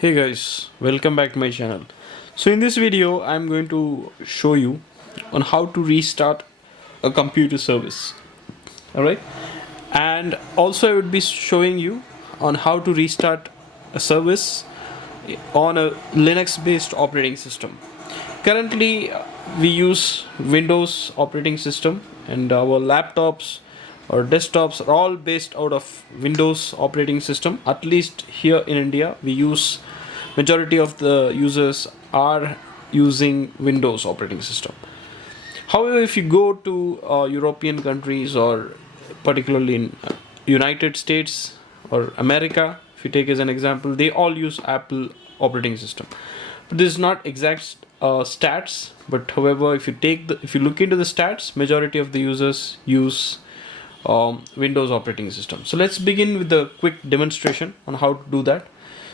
Hey guys, welcome back to my channel. So in this video, I'm going to show you on how to restart a computer service. Alright, and also I would be showing you on how to restart a service on a Linux based operating system. Currently, we use Windows operating system, and our laptops or desktops are all based out of Windows operating system. At least here in India, we use majority of the users are using Windows operating system. However, if you go to European countries, or particularly in United States or America, if you take as an example, they all use Apple operating system. But this is not exact stats. But however, if you look into the stats, majority of the users use Windows operating system. So let's begin with the quick demonstration on how to do that.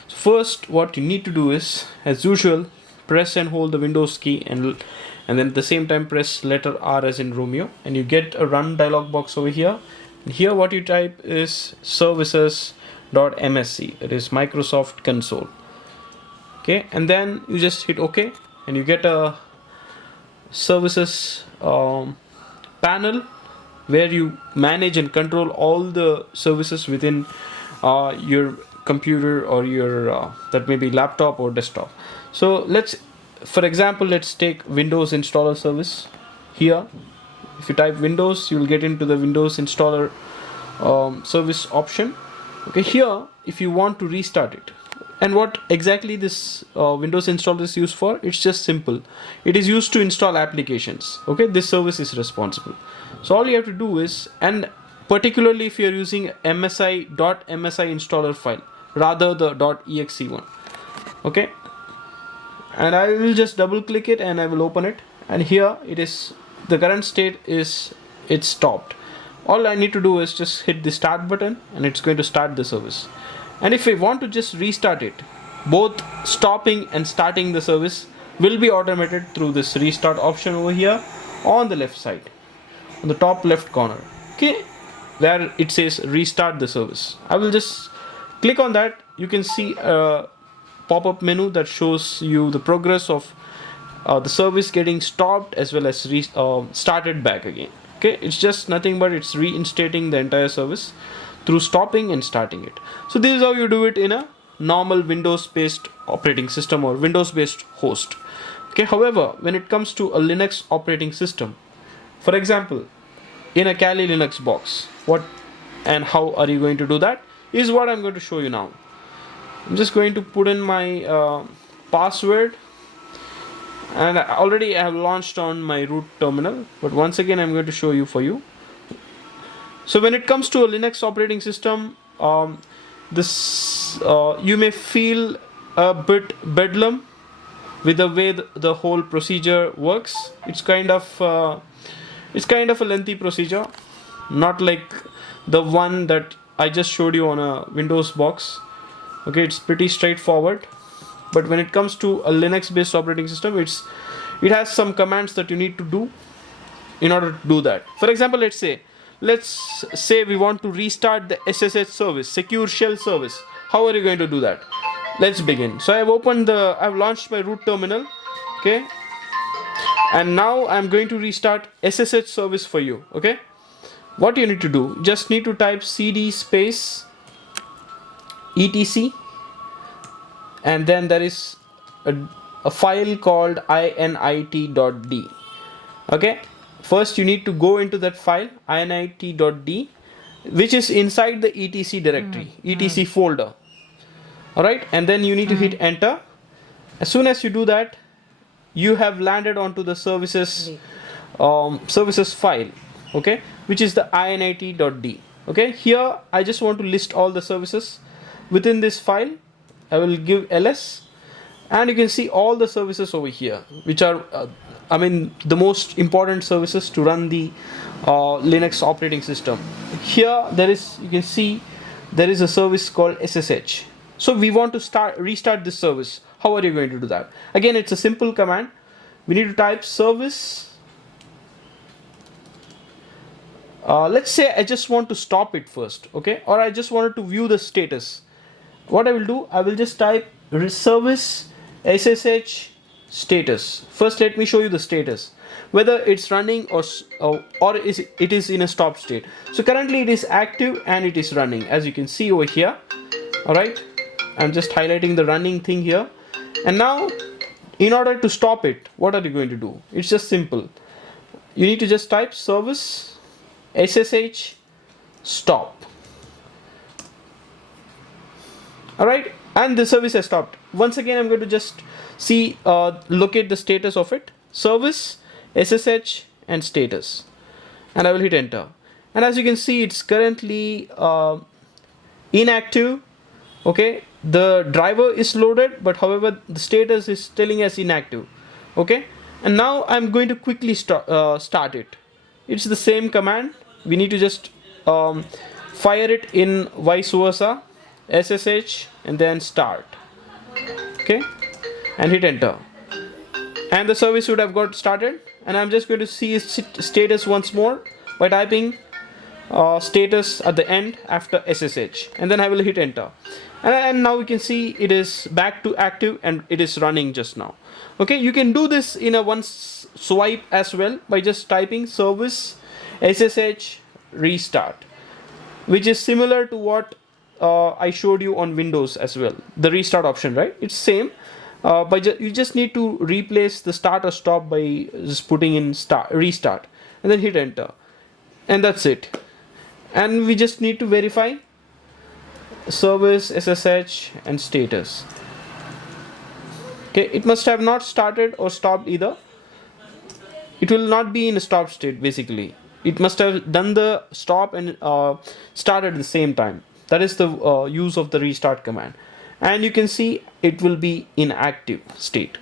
So first, what you need to do is, as usual, press and hold the Windows key, and then at the same time press letter R as in Romeo, and you get a run dialog box over here. And here what you type is services.msc, it is Microsoft Console. Okay, and then you just hit OK, and you get a services panel where you manage and control all the services within your computer or your that may be laptop or desktop. So for example, let's take Windows installer service. Here, if you type Windows, you will get into the Windows installer service option. Okay, here if you want to restart it, and what exactly this Windows installer is used for, it's just simple. It is used to install applications. Okay, this service is responsible. So all you have to do is, and particularly if you are using msi.msi installer file rather the .exe one. Okay, and I will just double click it and I will open it, and here it is. The current state is it's stopped. All I need to do is just hit the start button, and it's going to start the service. And if I want to just restart it, both stopping and starting the service will be automated through this restart option over here on the left side, on the top left corner. Okay, where it says restart the service. I will just click on that. You can see a pop-up menu that shows you the progress of the service getting stopped as well as started back again. Okay, it's just nothing but it's reinstating the entire service through stopping and starting it. So this is how you do it in a normal Windows based operating system or Windows based host. Okay, however, when it comes to a Linux operating system, for example, in a Kali Linux box, what and how are you going to do that is what I'm going to show you now. I'm just going to put in my password, and already I have launched on my root terminal, but once again I'm going to show you for you. So when it comes to a Linux operating system, this you may feel a bit bedlam with the way the whole procedure works. It's kind of a lengthy procedure, not like the one that I just showed you on a Windows box. Okay, it's pretty straightforward. But when it comes to a Linux based operating system, it has some commands that you need to do in order to do that. For example, let's say we want to restart the SSH service, secure shell service. How are you going to do that? Let's begin. So I've launched my root terminal. Okay, and now I'm going to restart SSH service for you. Okay, what you need to do, just need to type cd space etc, and then there is a file called init.d. Okay, first you need to go into that file init.d, which is inside the etc directory, etc folder. Alright, and then you need to hit enter. As soon as you do that, you have landed onto the services file, okay, which is the init.d. Okay, here I just want to list all the services within this file. I will give ls, and you can see all the services over here, which are the most important services to run the Linux operating system. Here you can see there is a service called SSH. So we want to restart this service. How are you going to do that? Again, it's a simple command. We need to type service. Let's say I just want to stop it first, okay, or I just wanted to view the status. What I will do, I will just type service SSH status. First, let me show you the status, whether it's running or it is in a stop state. So currently it is active and it is running, as you can see over here. All right, I'm just highlighting the running thing here. And now, in order to stop it, what are you going to do? It's just simple. You need to just type service SSH stop. All right, and the service has stopped. Once again, I'm going to just locate the status of it, service SSH and status, and I will hit enter. And as you can see, it's currently inactive. Okay, the driver is loaded, but however the status is telling as inactive. Okay, and now I'm going to quickly start it. It's the same command. We need to just fire it in vice versa, SSH and then start. Okay, and hit enter, and the service would have got started. And I'm just going to see status once more by typing status at the end after SSH, and then I will hit enter, and now we can see it is back to active and it is running just now. Okay, you can do this in a one swipe as well by just typing service SSH restart, which is similar to what I showed you on Windows as well, the restart option, right? It's same. But you just need to replace the start or stop by just putting in restart and then hit enter, and that's it. And we just need to verify service SSH and status. Okay, it must have not started or stopped either. It will not be in a stop state. Basically, it must have done the stop and start at the same time. That is the use of the restart command. And you can see it will be in active state.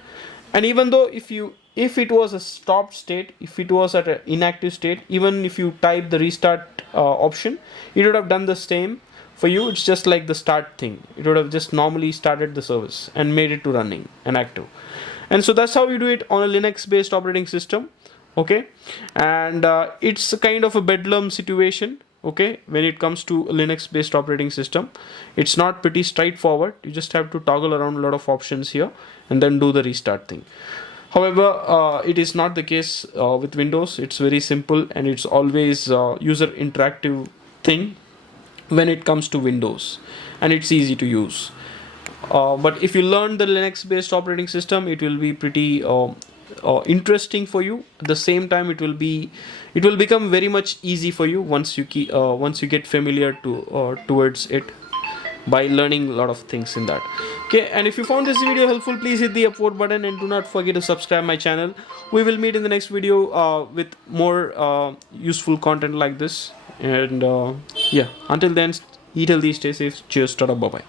And even though if it was a stop state, if it was at an inactive state, even if you type the restart option, it would have done the same for you. It's just like the start thing. It would have just normally started the service and made it to running and active. And so that's how you do it on a Linux based operating system. Okay, and it's a kind of a bedlam situation. Okay, when it comes to a Linux based operating system, it's not pretty straightforward. You just have to toggle around a lot of options here and then do the restart thing. However, it is not the case with Windows. It's very simple and it's always user interactive thing when it comes to Windows, and it's easy to use. But if you learn the Linux based operating system, it will be pretty interesting for you. At the same time, it will become very much easy for you once you get familiar towards it by learning a lot of things in that. Okay, and if you found this video helpful, please hit the upvote button and do not forget to subscribe my channel. We will meet in the next video with more useful content like this. And yeah, until then, eat healthy, stay safe. Cheers, tada, bye bye.